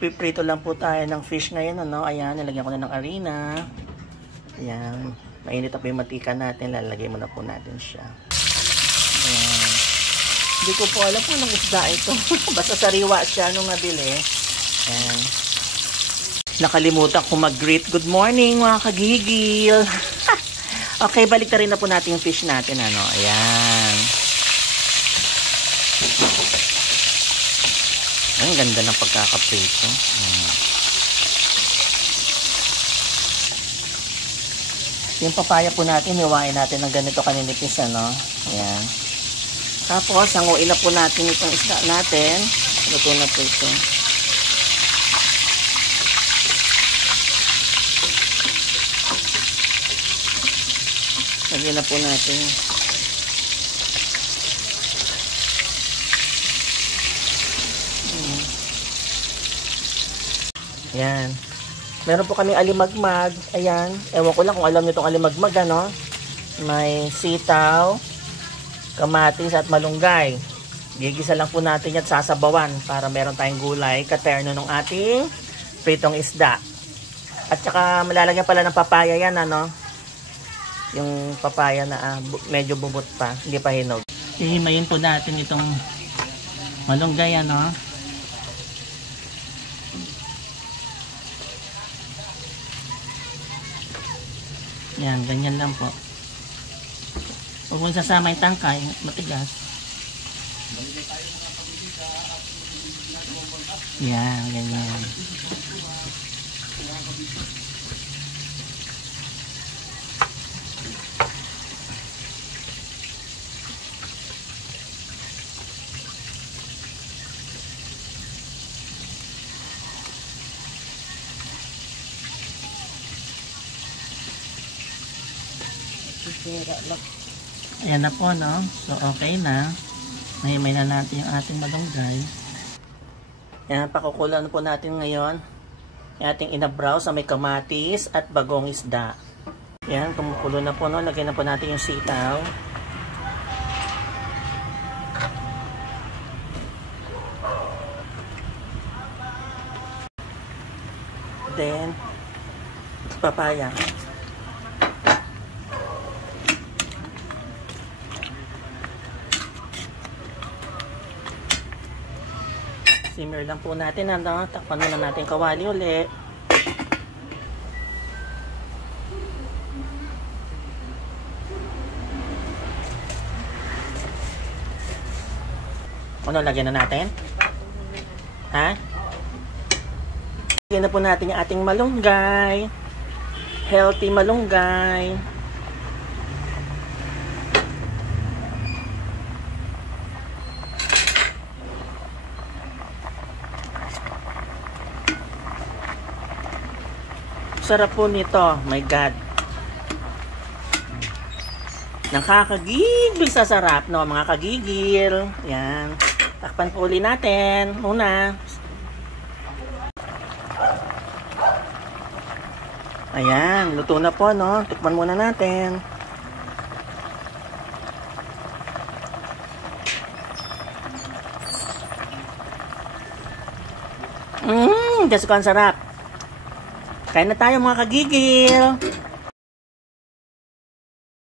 Magpiprito lang po tayo ng fish ngayon, ano? Ayan, nilagyan ko na ng harina. Ayan. Mainit na po yung matika natin. Lalagay muna po natin siya. Ayan. Hindi ko po alam kung anong isda ito. Basta sariwa siya nung nabili. Ayan. Nakalimutan ko mag-greet. Good morning, mga kagigil. Okay, balik na rin na po natin yung fish natin, ano? Ayan. Ang ganda ng pagkakaprito. Yung papaya po natin, hiwain natin ng ganito kaninipis, ano? Ayan. Tapos, hanguin na po natin itong isda natin. Luto na po ito. Lagyan na po natin. Ayan. Meron po kami alimagmag. Ayan. Ewan ko lang kung alam nyo itong alimagmag, ano? May sitaw, kamatis at malunggay. Gigisa lang po natin at sasabawan para meron tayong gulay katerno ng ating pritong isda. At saka malalagyan pala ng papaya yan, ano? Yung papaya na medyo bubot pa, hindi pa hinog. Hihimayin po natin itong malunggay, ano? Yan, ganyan lang po. Huwag mong sasama yung tangkay, matigas. Yan, ganyan. Ayan na po, no? So, okay na. Mahimay na natin yung ating malunggay. Ayan, pakukulan po natin ngayon yung ating inabraw sa may kamatis at bagong isda. Ayan, kumukulo na po, no? Lagyan na po natin yung sitaw. Then, papaya. Simmer lang po natin, ano? Takpan muna natin kawali ulit. Ano, lagyan na natin? Ha? Lagyan na po natin yung ating malunggay. Healthy malunggay. Sarap po nito, my God. Nakakagigil sa sarap, no, mga kagigil. Yan. Takpan po ulit natin. Muna. Ayan, luto na po, no. Tikman muna natin. Diyos ko, ang sarap. Kain na tayo, mga kagigil.